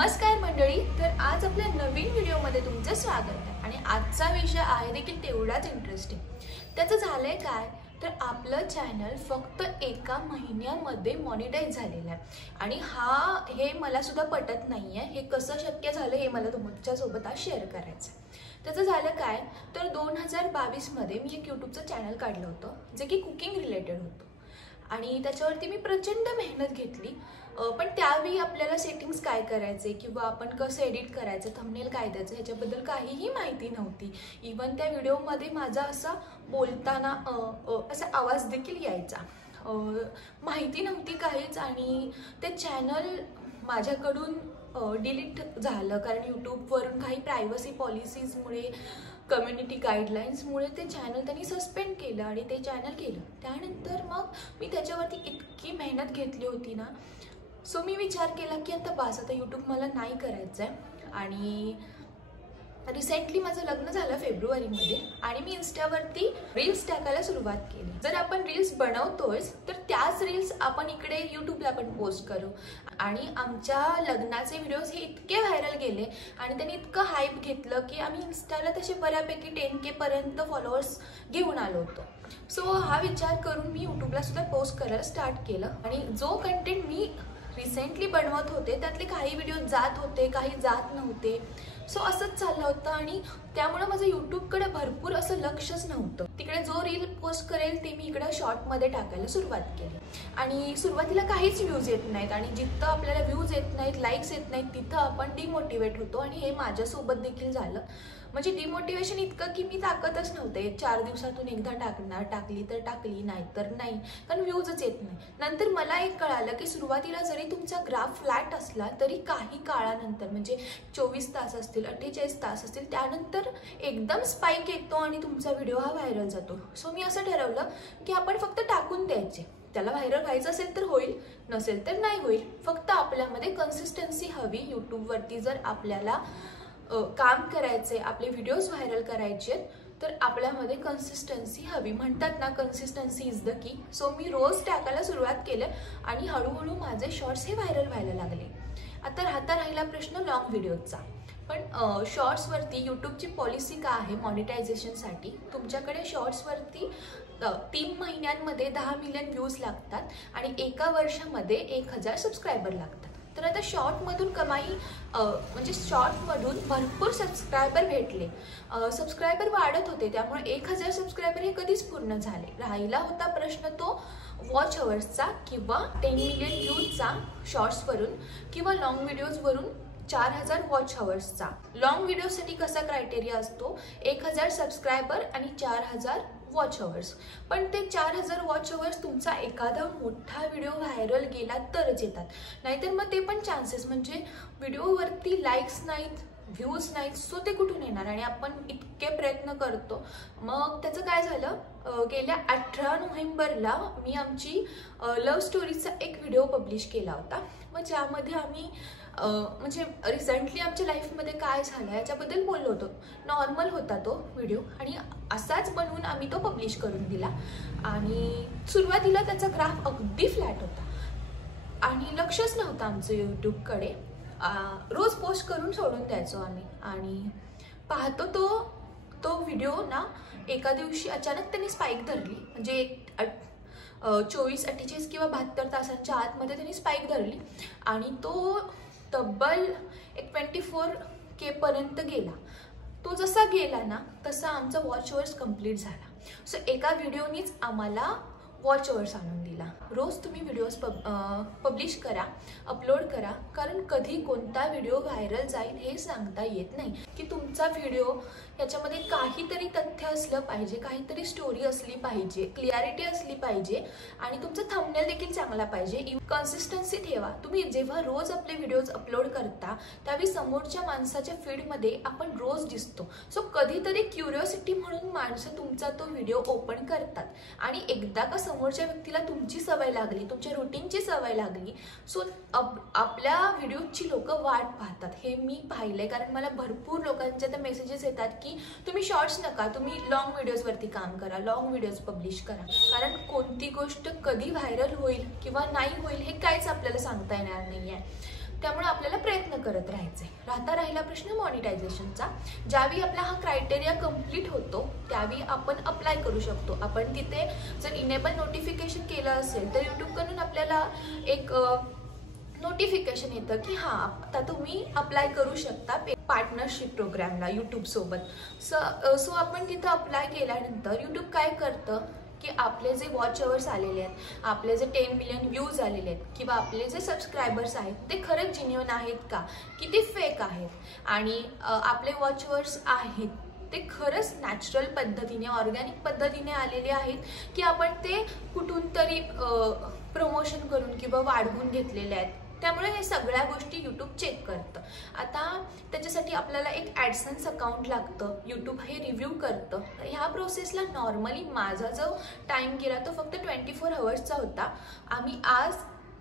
नमस्कार मंडळी, तर आज आपल्या नवीन व्हिडिओमध्ये तुमचं स्वागत आहे आणि आजचा विषय आहे देखील तेवढाच इंटरेस्टिंग। त्याचं झालंय काय तर आपलं चॅनल फक्त एका महिन्यामध्ये मॉनिटाईज झालेलं आहे आणि हे मला सुद्धा पटत नाहीये। हे कसं शक्य झालं हे मला तुमच्यासोबत आज शेअर करायचं आहे। त्याचं झालं काय तर 2022 मध्ये मी एक यूट्यूबचं चॅनल काढलं होतं जे की कुकिंग रिलेटेड होतं आणि त्याच्यावरती मी प्रचंड मेहनत घेतली। पण त्यावेळी आपल्याला सेटिंग्स काय करायचे किंवा आपण कसं एडिट करायचं, थंबनेल काय द्यायचं ह्याच्याबद्दल काहीही माहिती नव्हती। इवन त्या व्हिडिओमध्ये माझा असा बोलताना असा आवाज देखील यायचा, माहिती नव्हती काहीच। आणि ते चॅनल माझ्याकडून डिलीट झालं कारण यूट्यूबवरून काही प्रायव्हसी पॉलिसीजमुळे, कम्युनिटी गाईडलाईन्समुळे ते चॅनल त्यांनी सस्पेंड केलं आणि ते चॅनल केलं। त्यानंतर मग मी त्याच्यावरती इतकी मेहनत घेतली होती ना, सो मी विचार केला की आता बस, आता यूट्यूब मला नाही करायचं आहे। आणि रिसेंटली माझं लग्न झालं फेब्रुवारीमध्ये आणि मी इन्स्टावरती रील्स टाकायला सुरुवात केली। जर आपण रील्स बनवतोच तर त्याच रील्स आपण इकडे यूट्यूबला पण पोस्ट करू। आणि आमच्या लग्नाचे व्हिडिओज हे इतके व्हायरल गेले आणि त्यांनी इतकं हाईप घेतलं की आम्ही इन्स्टाला तसे बऱ्यापैकी 10K पर्यंत फॉलोअर्स घेऊन आलो होतो। सो हा विचार करून मी यूट्यूबला सुद्धा पोस्ट करायला स्टार्ट केलं आणि जो कंटेंट मी रिसेंटली बनवत होते त्यातले काही व्हिडिओ जात होते, काही जात नव्हते। सो असंच चाललं होतं आणि त्यामुळे माझं यूट्यूबकडे भरपूर असं लक्षच नव्हतं। तिकडे जो रील पोस्ट करेल ते मी इकडे शॉर्टमध्ये टाकायला सुरुवात केली आणि सुरुवातीला काहीच व्ह्यूज येत नाहीत आणि जिथं आपल्याला व्ह्यूज येत नाहीत, लाईक्स येत नाहीत तिथं आपण डिमोटिवेट होतो आणि हे माझ्यासोबत देखील झालं। म्हणजे डिमोटिवेशन इतकं की मी टाकतच नव्हते, 4 दिवसातून एकदा टाकणार, टाकली तर टाकली, नाही तर नाही, कारण व्ह्यूजच येत नाही। नंतर मला एक कळालं की सुरुवातीला जरी तुमचा ग्राफ फ्लॅट असला तरी काही काळानंतर म्हणजे 24 तास असतील, 48 तास असतील, त्यानंतर एकदम स्पाइक येतो आणि तुमचा व्हिडिओ हा व्हायरल जातो। सो मी असं ठरवलं की आपण फक्त टाकून द्यायचे, त्याला व्हायरल व्हायचं असेल तर होईल, नसेल तर नाही होईल। फक्त आपल्यामध्ये कन्सिस्टन्सी हवी। यूट्यूबवरती जर आपल्याला काम करायचे, आपले व्हिडिओज व्हायरल करायचे तर आपल्यामध्ये कन्सिस्टन्सी हवी। म्हणतात ना, consistency is the key. So मी रोज टाकायला सुरुवात केलं आणि हळूहळू माझे शॉर्ट्स हे व्हायरल व्हायला लागले। आता राहिला प्रश्न लॉंग व्हिडिओचा। पण शॉर्ट्सवरती यूट्यूबची पॉलिसी का आहे मॉनिटायझेशनसाठी, तुमच्याकडे शॉर्ट्सवरती 3 महिन्यांमध्ये 10 मिलियन व्ह्यूज लागतात आणि एका वर्षामध्ये 1000 सबस्क्रायबर लागतात। तर आता शॉर्टमधून कमाई म्हणजे शॉर्टमधून भरपूर सबस्क्रायबर भेटले, सबस्क्रायबर वाढत होते, त्यामुळे 1000 सबस्क्रायबर हे कधीच पूर्ण झाले। राहिला होता प्रश्न तो वॉच अवर्सचा किंवा 10 मिलियन व्ह्यूजचा शॉर्ट्सवरून किंवा लॉंग व्हिडिओजवरून 4000 वॉच अवर्सचा। लॉंग व्हिडिओसाठी कसा क्रायटेरिया असतो, 1000 सबस्क्रायबर आणि 4000 वॉच अवर्स। पण ते 4000 वॉच अवर्स तुमचा एखादा मोठा व्हिडिओ व्हायरल गेला तरच येतात, नाहीतर मग ते पण चान्सेस म्हणजे व्हिडिओवरती लाईक्स नाहीत, व्ह्यूज नाहीत, सो ते कुठून येणार। आणि आपण इतके प्रयत्न करतो। मग त्याचं काय झालं, गेल्या 18 नोव्हेंबरला मी आमची लव्ह स्टोरीचा एक व्हिडिओ पब्लिश केला होता। मग ज्यामध्ये आम्ही म्हणजे रिसेंटली आमच्या लाईफमध्ये काय झालं याच्याबद्दल बोललो होतो। नॉर्मल होता तो व्हिडिओ आणि असाच बनवून आम्ही तो पब्लिश करून दिला। आणि सुरुवातीला त्याचा ग्राफ अगदी फ्लॅट होता आणि लक्षच नव्हतं आमचं यूट्यूबकडे। रोज पोस्ट करून सोडून द्यायचो आम्ही आणि पाहतो तो व्हिडिओ ना एका दिवशी अचानक त्यांनी स्पाइक धरली, म्हणजे 24, 48 किंवा 72 तासांच्या आतमध्ये त्यांनी स्पाइक धरली आणि तो तब्बल 24K पर्यंत गेला। तो जसा गेला ना तसा आमचा वॉच अवर्स कंप्लीट झाला। सो एका व्हिडिओनीच आम्हाला वॉच अवर्स आणून दिला। रोज तुम्ही व्हिडिओज पब्लिश करा, अपलोड करा, कारण कधी कोणता व्हिडिओ व्हायरल जाईल हे सांगता येत नाही। की तुमचा व्हिडिओ याच्यामध्ये काहीतरी तथ्य असलं पाहिजे, काहीतरी स्टोरी असली पाहिजे, क्लिअरिटी असली पाहिजे आणि तुमचा थंबनेल देखील चांगला पाहिजे। कन्सिस्टन्सी ठेवा। तुम्ही जेव्हा रोज आपले व्हिडिओज अपलोड करता त्यावेळी समोरच्या माणसाच्या फीडमध्ये आपण रोज दिसतो। सो कधीतरी क्युरिओसिटी म्हणून माणसं तुमचा तो व्हिडिओ ओपन करतात आणि एकदा का समोरच्या व्यक्तीला तुमची सवय लागली, तुमच्या रुटीनची सवय लागली, सो आपल्या व्हिडिओची लोक वाट पाहतात। हे मी पाहिलंय कारण मला भरपूर लोकांचे तर मेसेजेस येतात की तुम्ही शॉर्ट्स नका, तुम्ही लॉंग व्हिडिओजवरती काम करा, लॉंग व्हिडिओज पब्लिश करा। कारण कोणती गोष्ट कधी व्हायरल होईल किंवा नाही होईल हे काहीच आपल्याला सांगता येणार नाहीये। त्यामुळे आपल्याला प्रयत्न करत राहायचे. राहिला प्रश्न मॉनिटायझेशनचा. ज्यावेळी आपला हा क्रायटेरिया कंप्लीट होतो त्यावेळी आपण अप्लाय करू शकतो. आपण तिथे जर इनेबल नोटिफिकेशन केलं असेल तर यूट्यूबकडून आपल्याला एक नोटिफिकेशन येतं की हां आता तुम्ही अप्लाय करू शकता पार्टनरशिप प्रोग्रामला यूट्यूब सोबत. सो आपण तिथं अप्लाय केल्यानंतर यूट्यूब काय करतं की आपले जे वॉच अवर्स आलेले आहेत, आपले जे 10 मिलियन व्ह्यूज आलेले आहेत किंवा आपले जे सबस्क्रायबर्स आहेत ते खरंच जेन्युइन आहेत का की ते फेक आहेत, आणि आपले वॉच अवर्स आहेत ते खरंच नॅचरल पद्धतीने ऑर्गॅनिक पद्धतीने आलेले आहेत की आपण ते कुठून तरी प्रमोशन करून किंवा वाढवून घेतलेले आहेत. त्यामुळे हे सगळ्या गोष्टी यूट्यूब चेक करतं. आता त्याच्यासाठी आपल्याला एक ॲडसन्स अकाउंट लागतं. यूट्यूब हे रिव्ह्यू करतं. ह्या प्रोसेसला नॉर्मली माझा जो टाईम गेला तो फक्त 24 आवर्सचा होता. आम्ही आज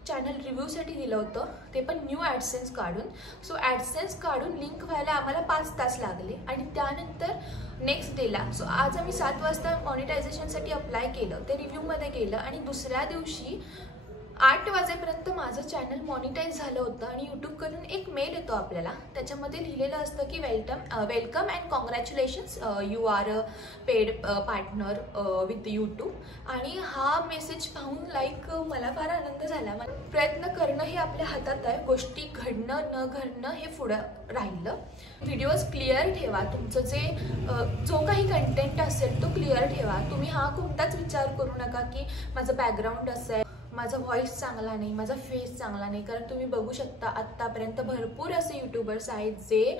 चॅनल रिव्ह्यूसाठी दिलं होतं, ते पण न्यू ॲडसेन्स काढून. सो ॲडसेन्स काढून लिंक व्हायला आम्हाला 5 तास लागले आणि त्यानंतर नेक्स्ट डेला सो आज आम्ही 7 वाजता मॉनिटायझेशनसाठी अप्लाय केलं, ते रिव्ह्यूमध्ये गेलं आणि दुसऱ्या दिवशी 8 वाजेपर्यंत माझं चॅनल मॉनिटाईज झालं होतं. आणि यूट्यूबकडून एक मेल येतो आपल्याला, त्याच्यामध्ये लिहिलेलं असतं की welcome and congratulations, you are a paid partner with YouTube. आणि हा मेसेज पाहून मला फार आनंद झाला. प्रयत्न करणं हे आपल्या हातात आहे, गोष्टी घडणं न घडणं हे पुढं राहिलं. व्हिडिओज क्लिअर ठेवा, तुमचं जो काही कंटेंट असेल तो क्लिअर ठेवा. तुम्ही हा कोणताच विचार करू नका की माझं बॅकग्राऊंड असं आहे, माझा व्हॉइस चांगला नाही, माझा फेस चांगला नाही. कारण तुम्ही बघू शकता आत्तापर्यंत भरपूर असे यूट्यूबर्स आहेत जे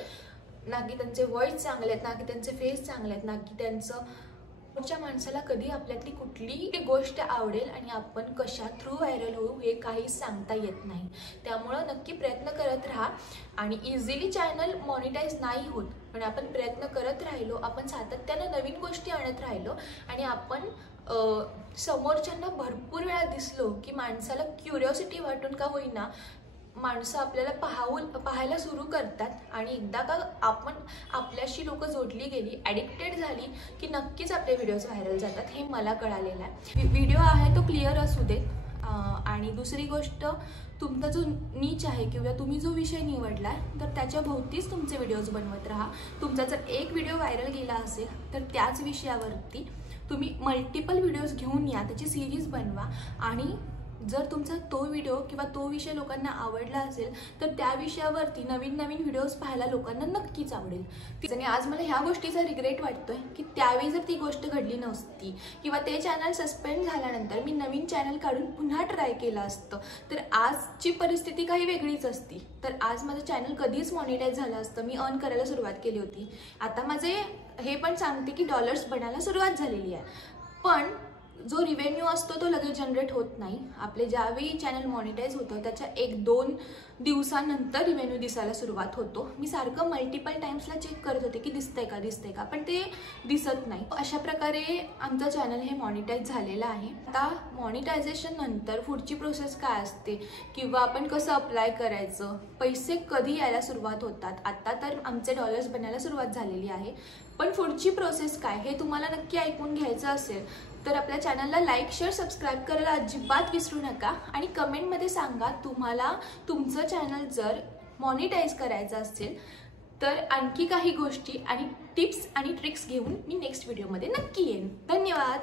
ना की त्यांचे व्हॉइस चांगले आहेत, ना की त्यांचे फेस चांगले आहेत, ना की त्यांचं पुढच्या माणसाला कधी आपल्यातली कुठली गोष्ट आवडेल आणि आपण कशा थ्रू व्हायरल होऊ हे काही सांगता येत नाही. त्यामुळं नक्की प्रयत्न करत राहा. आणि इझिली चॅनल मॉनिटाईज नाही होत, पण आपण प्रयत्न करत राहिलो, आपण सातत्यानं नवीन गोष्टी आणत राहिलो आणि आपण समोरच्यांना भरपूर वेळा दिसलो की माणसाला क्युरिओसिटी वाटून का होईना माणसं आपल्याला पाहायला सुरू करतात. आणि एकदा का आपण आपल्याशी लोक जोडली गेली, ॲडिक्टेड झाली की नक्कीच आपले व्हिडिओज व्हायरल जातात, हे मला कळालेलं आहे. व्हिडिओ आहे तो क्लिअर असू देत. आणि दुसरी गोष्ट, तुमचा जो नीच आहे किंवा तुम्ही जो विषय निवडला आहे तर त्याच्या भोवतीच तुमचे व्हिडिओज बनवत राहा. तुमचा जर एक व्हिडिओ व्हायरल गेला असेल तर त्याच विषयावरती तुम्ही मल्टिपल व्हिडिओज घेऊन या, त्याची सिरीज बनवा. आणि जर तुमचा तो व्हिडिओ किंवा तो विषय लोकांना आवडला असेल तर त्या विषयावरती नवीन व्हिडिओज पाहायला लोकांना नक्कीच आवडेल. आणि आज मला ह्या गोष्टीचा रिग्रेट वाटतोय की त्यावेळी जर ती गोष्ट घडली नसती किंवा ते चॅनल सस्पेंड झाल्यानंतर मी नवीन चॅनल काढून पुन्हा ट्राय केलं असतं तर आजची परिस्थिती काही वेगळीच असती. तर आज माझं चॅनल कधीच मॉनिटाईज झालं असतं, मी अर्न करायला सुरुवात केली होती. आता माझे हे पण सांगते की डॉलर्स बनायला सुरुवात झालेली आहे, पण जो रिव्हेन्यू असतो तो लगेच जनरेट होत नाही. आपले ज्यावेळी चॅनल मॉनिटाईज होतं त्याच्या 1-2 दिवसानंतर रिव्हेन्यू दिसायला सुरुवात होतो. मी सारखं मल्टिपल टाइम्सला चेक करत होते की दिसतंय का, पण ते दिसत नाही. अशा प्रकारे आमचं चॅनल हे मॉनिटाईज झालेलं आहे. आता मॉनिटायझेशन नंतर पुढची प्रोसेस काय असते किंवा आपण कसं अप्लाय करायचं, पैसे कधी यायला सुरुवात होतात, आता तर आमचे डॉलर्स बनायला सुरुवात झालेली आहे, पण पुढची प्रोसेस काय हे तुम्हाला नक्की ऐकून घ्यायचं असेल तर आपल्या चॅनलला लाईक, शेअर, सबस्क्राईब करायला अजिबात विसरू नका. आणि कमेंटमध्ये सांगा तुम्हाला तुमचं चॅनल जर मॉनिटाईज करायचं असेल तर आणखी काही गोष्टी आणि टिप्स आणि ट्रिक्स घेऊन मी नेक्स्ट व्हिडिओमध्ये नक्की येईन. धन्यवाद.